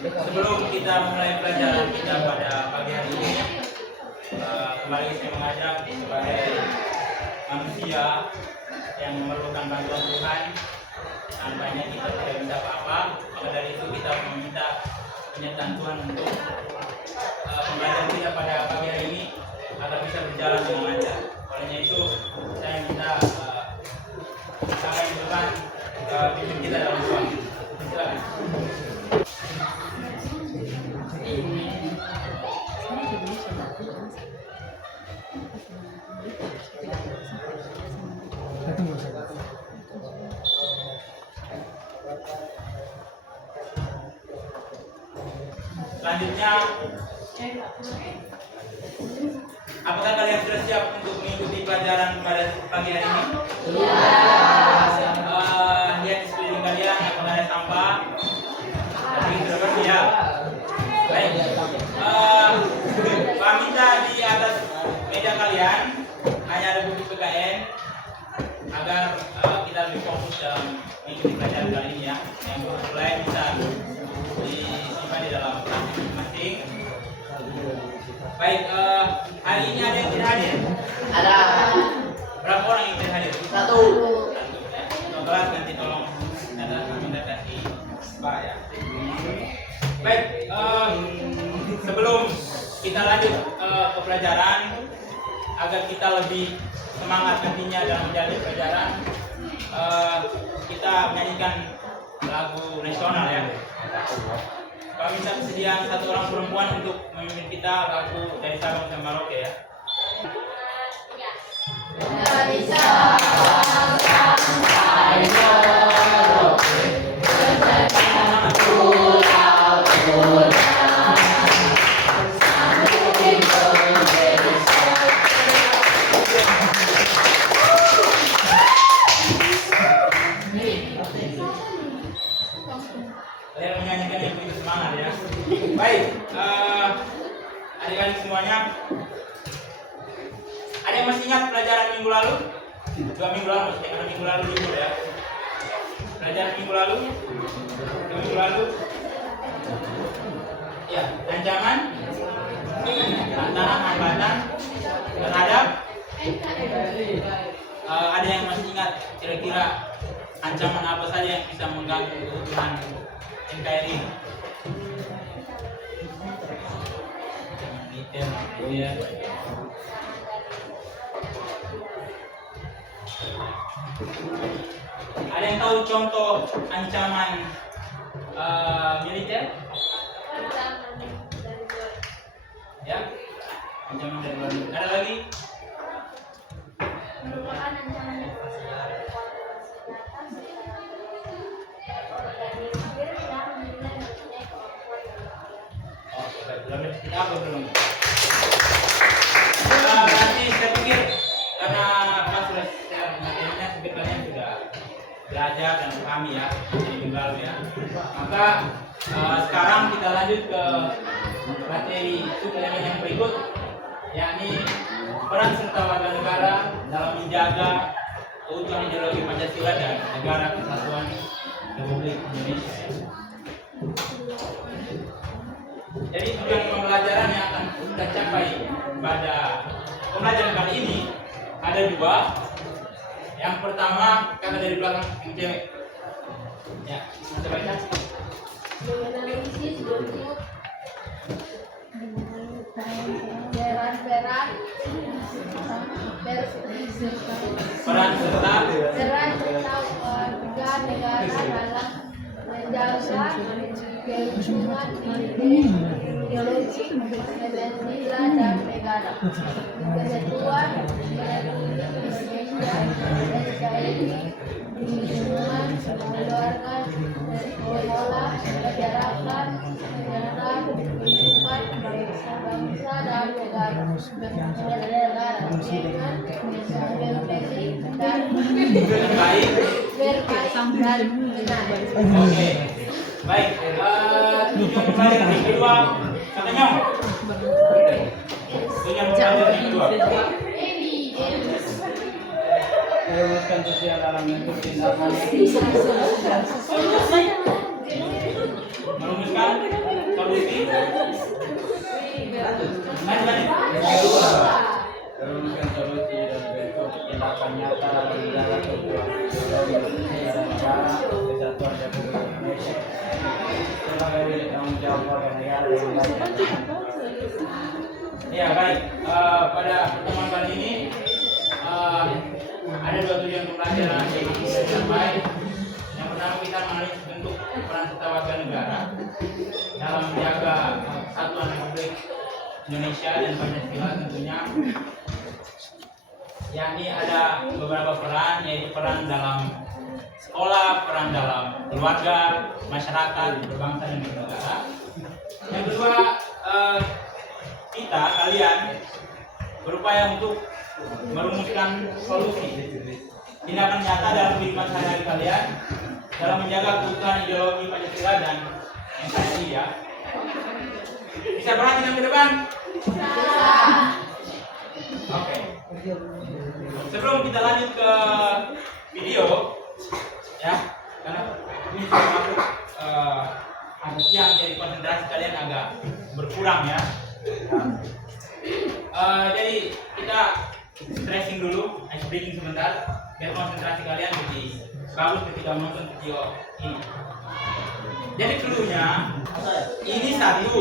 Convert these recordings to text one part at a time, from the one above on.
Sebelum kita mulai pelajaran kita pada pagi hari ini, kembali saya mengajak sebagai manusia yang memerlukan bantuan Tuhan, tampaknya kita tidak minta apa-apa, maka dari itu kita meminta penyertaan Tuhan untuk pembelajaran kita pada pagi hari ini agar bisa berjalan dengan lancar. Olehnya itu saya minta akan Tuhan pimpin kita dalam Tuhan. Silakan. Selanjutnya, apakah kalian sudah siap untuk mengikuti pelajaran pada pagi hari ini? Lihat di sekeliling kalian, apakah ada sampah? Tapi sudah bersiap. Baik. Pak minta di atas meja kalian hanya ada buku PKN agar kita lebih fokus dalam mengikuti pelajaran kali ini ya. Yang buku lain bisa disimpan di dalam plastik masing-masing. Baik, hari ini ada yang tidak hadir? Ada. Berapa orang yang tidak hadir? Satu. Ya. Untuk kelas nanti tolong minta kasih Pak ya. Baik, sebelum kita lanjut ke pelajaran, agar kita lebih semangat nantinya dalam menjalani pelajaran, kita menyanyikan lagu nasional ya. Kami minta kesediaan satu orang perempuan untuk memimpin kita lagu dari Sabang sampai Merauke ya. Dari Sabang sampai Merauke, berjalan pulau-pulau, sampai Indonesia. Kalian menyanyikan yang begitu semangat ya. Baik, adik-adik semuanya, ada yang masih ingat pelajaran minggu lalu? 2 minggu lalu, maksudnya karena minggu lalu libur ya. Pelajaran minggu lalu, 2 minggu lalu, ya, ancaman, tantangan, hambatan terhadap. Ada yang masih ingat kira-kira ancaman apa saja yang bisa mengganggu keutuhan NKRI? Ya. Ada yang tahu contoh ancaman militer? Ya, ancaman dari luar negeri. Ada lagi? Kita apa belum? Nanti saya pikir karena pas sudah materinya seperti kalian sudah belajar dan pahami ya dari minggu lalu ya. Maka sekarang kita lanjut ke materi suplemen yang berikut, yakni peran serta warga negara dalam menjaga keutuhan ideologi Pancasila dan negara kesatuan Republik Indonesia. Jadi tujuan pembelajaran yang akan kita capai pada pembelajaran kali ini ada 2. Yang pertama, kata dari belakang yang cewek. Ya, kita baca. Menganalisis bentuk Peran serta warga negara dalam menjaga keutuhan ideologi Pancasila dan negara kesatuan Republik Indonesia. NKRI dengan mengeluarkan pola masyarakat negara kehidupan bangsa dan negara dengan berprestasi dan baik. dan benar. Oke. Baik. Tujuan pembelajaran yang kedua, katanya. Tujuan pembelajaran yang kedua. merumuskan sosial dalam bentuk tindakan merumuskan solusi merumuskan solusi dalam bentuk tindakan nyata dalam menjaga keutuhan ideologi dan negara kesatuan Republik Indonesia sebagai tanggung jawab warga negara yang baik. Ya baik, pada pertemuan kali ini ada dua tujuan pembelajaran yang sudah dicapai. Yang pertama kita menganalisis bentuk peran serta warga negara dalam menjaga kesatuan Republik Indonesia dan Pancasila tentunya. Yakni ada beberapa peran, yaitu peran dalam sekolah, peran dalam keluarga, masyarakat, berbangsa dan bernegara. Yang kedua, kalian berupaya untuk merumuskan solusi tindakan nyata dalam kehidupan sehari-hari kalian dalam menjaga keutuhan ideologi Pancasila dan NKRI ya. Bisa perhatikan ke depan? Oke. Sebelum kita lanjut ke video ya, karena ini sudah masuk agak siang, jadi konsentrasi kalian agak berkurang ya. Jadi kita stretching dulu, ice breaking sebentar, biar konsentrasi kalian lebih bagus ketika menonton video ini. Jadi dulunya ini satu,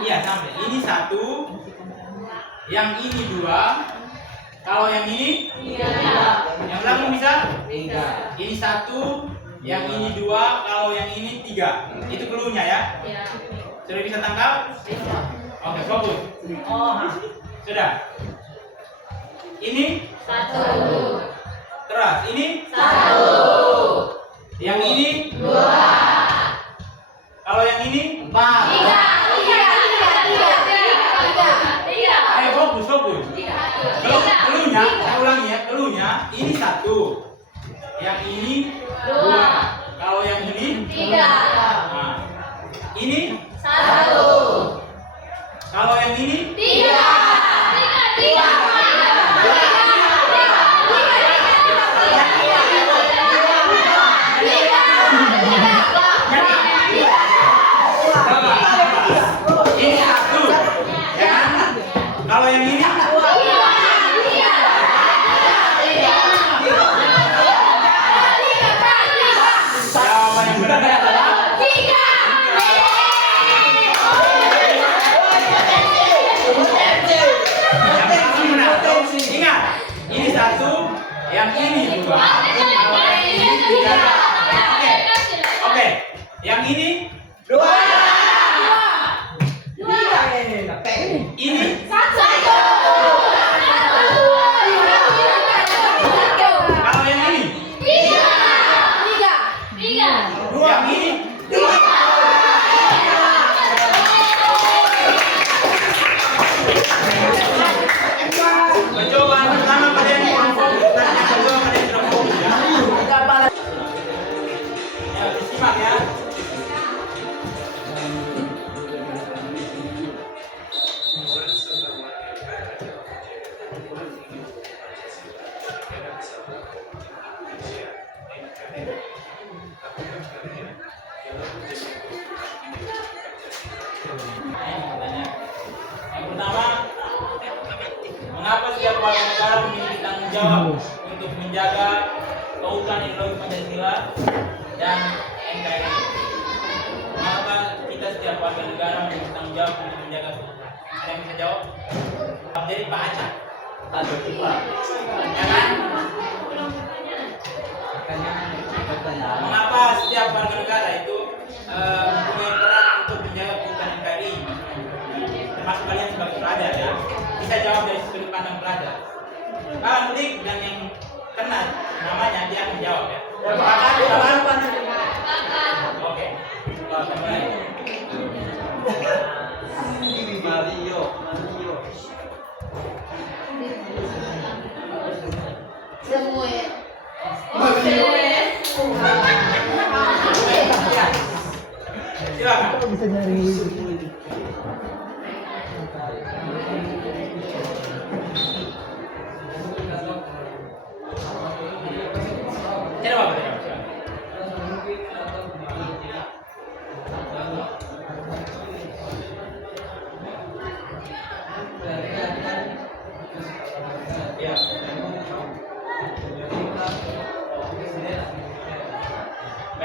iya sampai ini satu, yang ini dua, kalau yang ini yang belakang bisa? Ini satu, yang ini dua, kalau yang ini tiga. Itu cluenya ya. Sudah bisa tangkap? Oke, fokus. Sudah. Ini Satu. keras. Ini Satu. yang ini Dua. kalau yang ini Tiga. ayo fokus. Cluenya, saya ulangi ya, cluenya ini satu, yang ini dua, kalau yang ini Tiga. nah, ini Satu. kalau yang ini Tiga. ini satu, ya kan? Kalau yang ini jawaban yang benar adalah yang pertama benar. Ingat, ini satu, yang ini dua, kalau yang ini tiga. Oke, yang ini dua, ini kalau yang ini, yang ini percobaan pertama kalian kurang fokus, dan yang kedua kalian sudah fokus ya. Ya, disimak ya. Yang pertama, mengapa setiap warga negara memiliki tanggung jawab untuk menjaga keutuhan ideologi Pancasila dan NKRI? Mengapa kita setiap warga negara memiliki tanggung jawab untuk menjaga keutuhan? Ada yang bisa jawab? Jadi Pak Aca. Ya kan? Mengapa setiap warga negara itu mempunyai peran untuk menjaga keutuhan NKRI? Termasuk kalian sebagai pelajar ya, bisa jawab dari sudut pandang pelajar. Kalau mudik dan yang kena namanya dia akan jawab ya. Oke. Mulai. Mario. Semua. Silakan.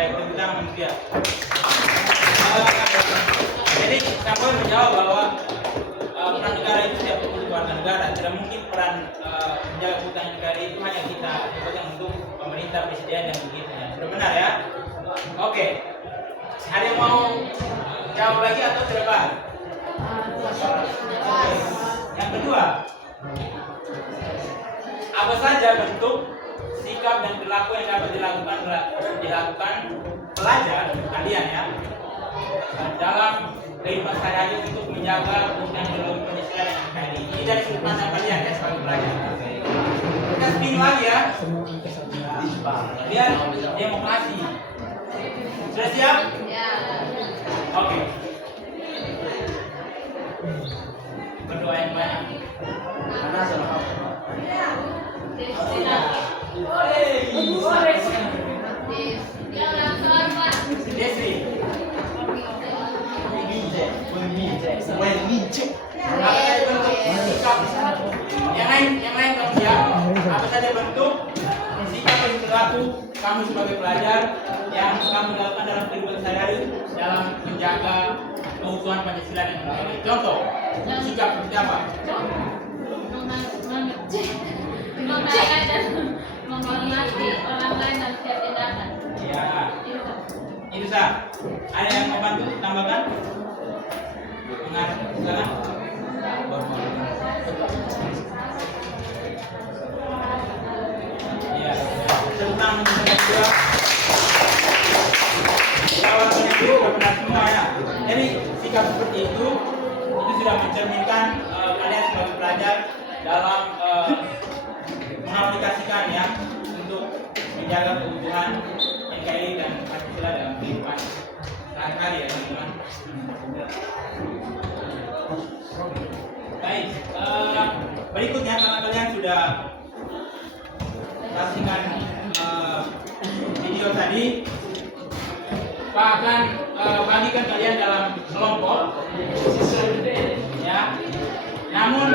Baik, tepuk tangan untuk dia. Jadi Samuel menjawab bahwa peran negara itu tidak untuk warga negara. Tidak mungkin peran menjaga kehutanan negara itu hanya kita pegang untuk pemerintah, presiden dan begitu. Sudah benar ya? Oke. Ada yang mau jawab lagi atau sudah paham? Yang kedua, apa saja bentuk sikap dan perilaku yang dapat dilakukan pelajar kalian ya dalam kehidupan sehari-hari untuk menjaga kehutanan ideologi Pancasila dan NKRI. Ini dari sudut pandang kalian ya sebagai pelajar. Kita spin lagi ya. Lihat demokrasi. Sudah siap? Ya. Oke. Berdoa yang banyak. Desri. Apa saja bentuk sikap? Yang lain kamu siap? Apa saja bentuk sikap dan perilaku kamu sebagai pelajar yang kamu lakukan dalam kehidupan sehari-hari dalam menjaga keutuhan Pancasila dan NKRI? Contoh, sikap seperti apa? Menghargai dan menghormati orang lain dalam setiap tindakan. Ya, itu sah. Ada yang mau bantu tambahkan? Silakan. Ya, tentang kedua. Jawabannya itu sudah benar semua ya. Jadi sikap seperti itu sudah mencerminkan kalian sebagai pelajar dalam mengaplikasikan ya untuk menjaga keutuhan NKRI dan Pancasila dalam kehidupan sehari-hari ya teman-teman. Baik, berikutnya karena kalian sudah saksikan video tadi, Pak akan bagikan kalian dalam kelompok ya. Namun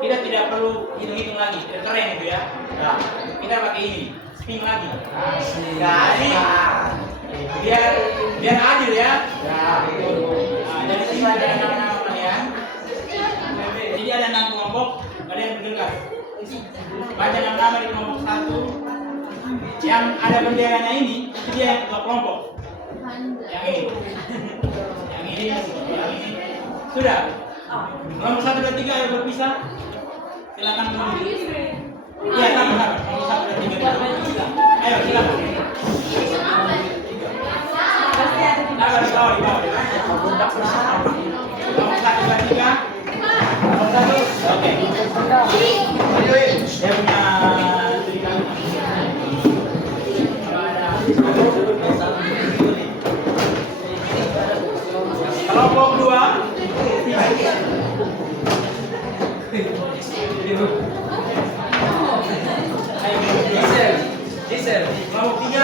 kita tidak perlu hitung-hitung lagi, tidak keren itu ya. Nah, kita pakai ini, spin lagi. Kasih, biar adil ya. Nah, dari sini ada nama-nama kalian. Jadi ada 6 kelompok, kalian bergegas. Baca nama-nama di kelompok 1. Yang ada benderanya ini, itu dia yang ketua kelompok. Yang ini, yang ini, yang ini. Sudah. Kelompok 1 dan 3 ayo berpisah. Silakan dulu. Iya, sama. Kelompok 1 dan 3 berpisah. Ayo silakan. Di bawah. Kelompok 1 dan 3. Kelompok 1. Oke. Dia punya cerita. Kelompok 2. Kelompok 3.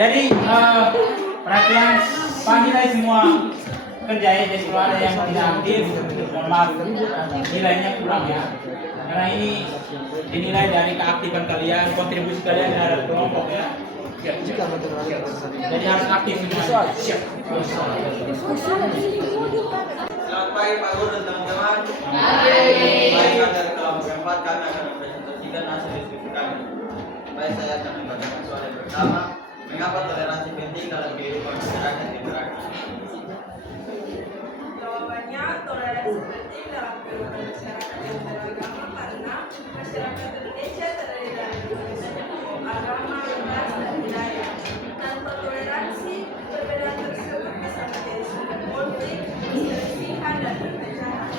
Jadi perhatian nilai semua kerja ya, jadi kalau ada yang tidak aktif, mohon maaf nilainya kurang ya. Karena ini dinilai dari keaktifan kalian, kontribusi kalian terhadap kelompok ya. Jadi harus aktif semua. Siap. Selamat pagi Pak Guru dan teman-teman. Baik, dari kelompok 4 kami akan mempresentasikan hasil diskusi kami. Baik, saya akan membacakan soal yang pertama. Mengapa toleransi penting dalam kehidupan masyarakat literasi? Jawabannya, toleransi penting dalam kehidupan masyarakat yang beragama karena masyarakat Indonesia terdiri dari berbagai agama, ras, dan budaya. Tanpa toleransi, perbedaan tersebut bisa menjadi sumber konflik, perselisihan, dan perpecahan.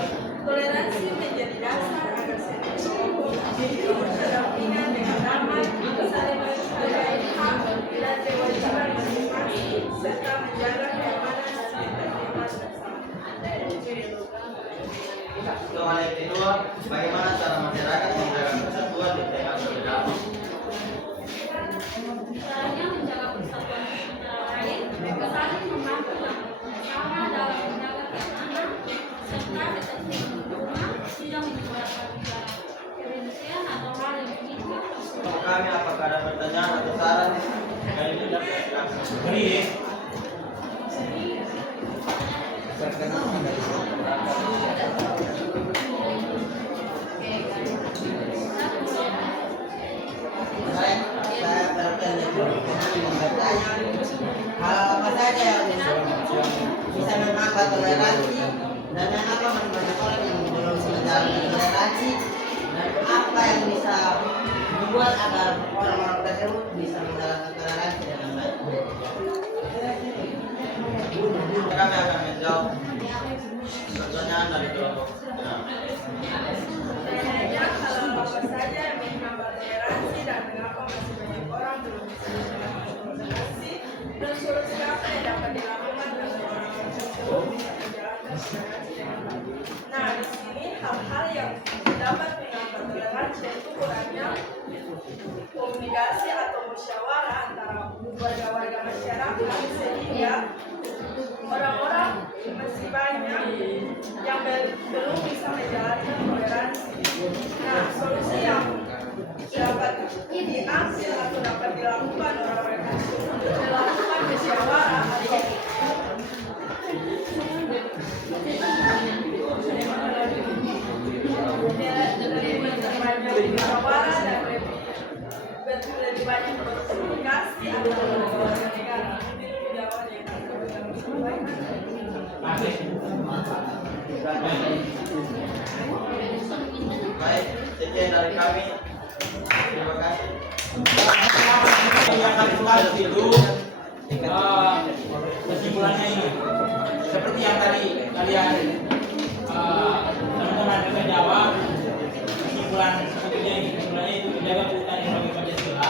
Toleransi menjadi dasar agar setiap kelompok hidup berdampingan dengan damai, saling menghargai hak dan kewajiban masing-masing, serta menjaga atau saran? Beri. Saya berpikir hal apa saja yang bisa menambah toleransi dan yang akan banyak orang yang belum menjalani toleransi dan apa yang bisa membuat agar orang-orang tersebut bisa menjalankan toleransi dengan baik. Kami akan menjawab pertanyaan dari kelompok. Pertanyaannya, hal apa saja yang menambah toleransi dan mengapa masih banyak orang belum bisa menjalankan toleransi dan solusi apa yang dapat dilakukan agar orang-orang tersebut bisa menjalankan toleransi dengan baik. Nah, di sini hal-hal yang dapat menambah toleransi itu kurangnya komunikasi atau musyawarah antara warga-warga masyarakat sehingga orang-orang masih banyak yang belum bisa menjalankan toleransi. Nah, solusi yang dapat diambil atau dapat dilakukan orang-orang tersebut melakukan musyawarah atau lebih musyawarah dan lebih banyak berkomunikasi antara warga negara. Itu jawabannya. Baik, sekian dari kami. Terima kasih. Yang kami bahas itu kesimpulannya ini seperti yang tadi kalian teman-teman bisa jawab. Kesimpulannya itu menjaga keutuhan bagi Pancasila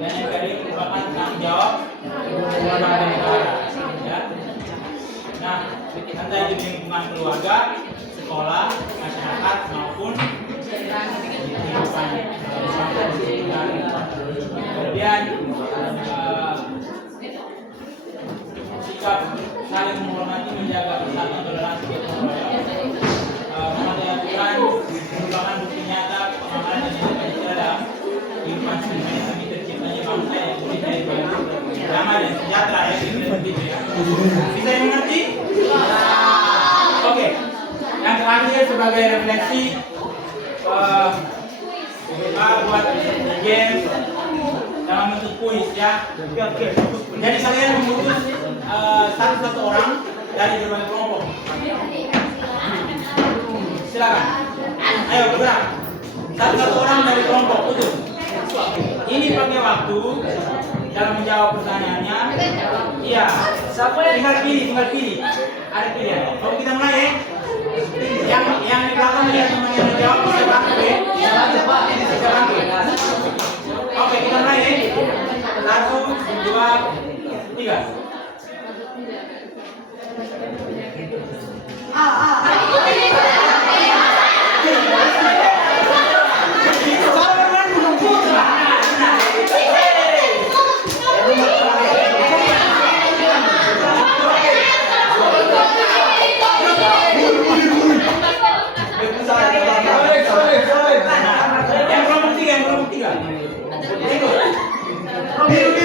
dan yang kedua merupakan tanggung jawab warga negara. Ya. Nah, antara di lingkungan keluarga, sekolah, masyarakat maupun kehidupan kemudian sikap saling menghormati, menjaga persatuan toleransi mematuhi aturan merupakan bukti nyata pengamalan dan Pancasila dalam kehidupan sehari-hari demi terciptanya bangsa yang unik dan damai dan sejahtera ya gitu ya. Bisa dimengerti? Oke. Yang terakhir sebagai refleksi buat game dalam bentuk kuis ya. Jadi kalian memutus satu-satu orang dari berbagai kelompok. Silakan. Ayo bergerak. Satu-satu orang dari kelompok putus. Ini pakai waktu dalam menjawab pertanyaannya. Iya. Tinggal pilih. Ada pilihan. Kalau kita mulai ya. Yang di belakang lihat teman yang menjawab bisa bantu ya. Bisa bantu. Oke, kita mulai ya. 1, 2, 3. Yang kelompok tiga. Biru.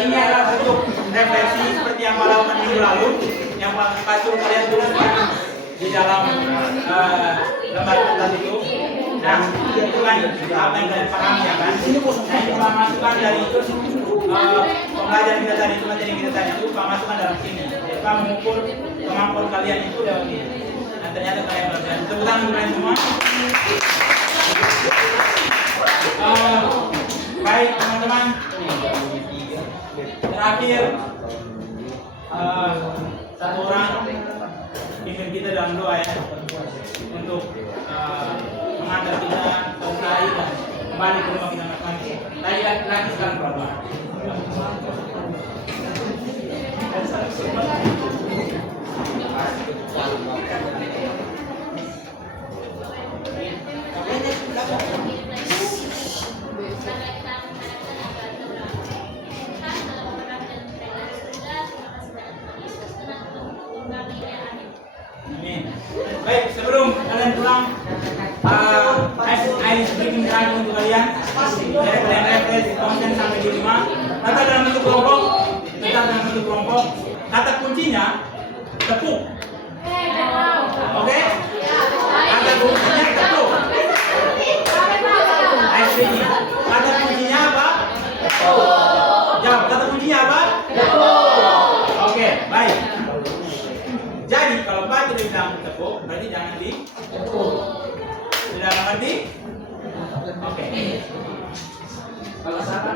Ini adalah bentuk refleksi seperti yang pada minggu lalu yang patut kalian tuliskan di dalam lembar kertas itu. Nah, itu kan apa yang kalian pahami ya kan? Nah, itu masukan dari pembelajaran kita tadi, itu materi kita tadi itu masukan dalam sini. Jadi Pak mengukur kemampuan kalian itu lewat ini. Dan ternyata kalian belajar. Tepuk tangan untuk kalian semua. Baik teman-teman. Terakhir, satu orang pimpin kita dalam doa ya untuk mengantar kita selesai dan kembali ke rumah kita masing-masing. Tadi laki-laki sekarang perempuan. Amin. Baik, sebelum kalian pulang, ice breaking terakhir untuk kalian. Jadi kalian refresh konten sampai di rumah. Tetap dalam bentuk kelompok. Kata kuncinya tepuk. Oke? Kata kuncinya tepuk. Ice breaking. Kata kuncinya apa? Jawab. Kata kuncinya apa? Oke, baik. Jadi kalau Pak tidak bilang tepuk, berarti jangan ditepuk. Sudah mengerti? Oke. Kalau salah,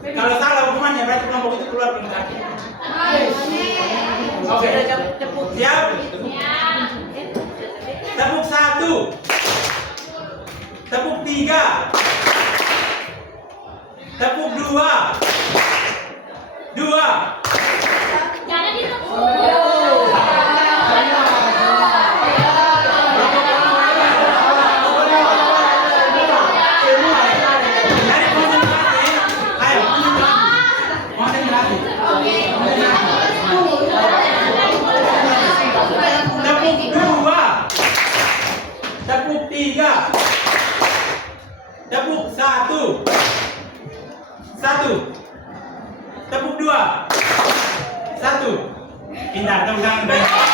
kalau salah hukumannya berarti kelompok itu keluar dari kaki. Oke. Siap? Tepuk 1. Tepuk 3. Tepuk 2. 2. Jangan ditepuk. Tepuk 3. Tepuk 1. 1. Tepuk 2. 1. Pintar, tepuk tangan.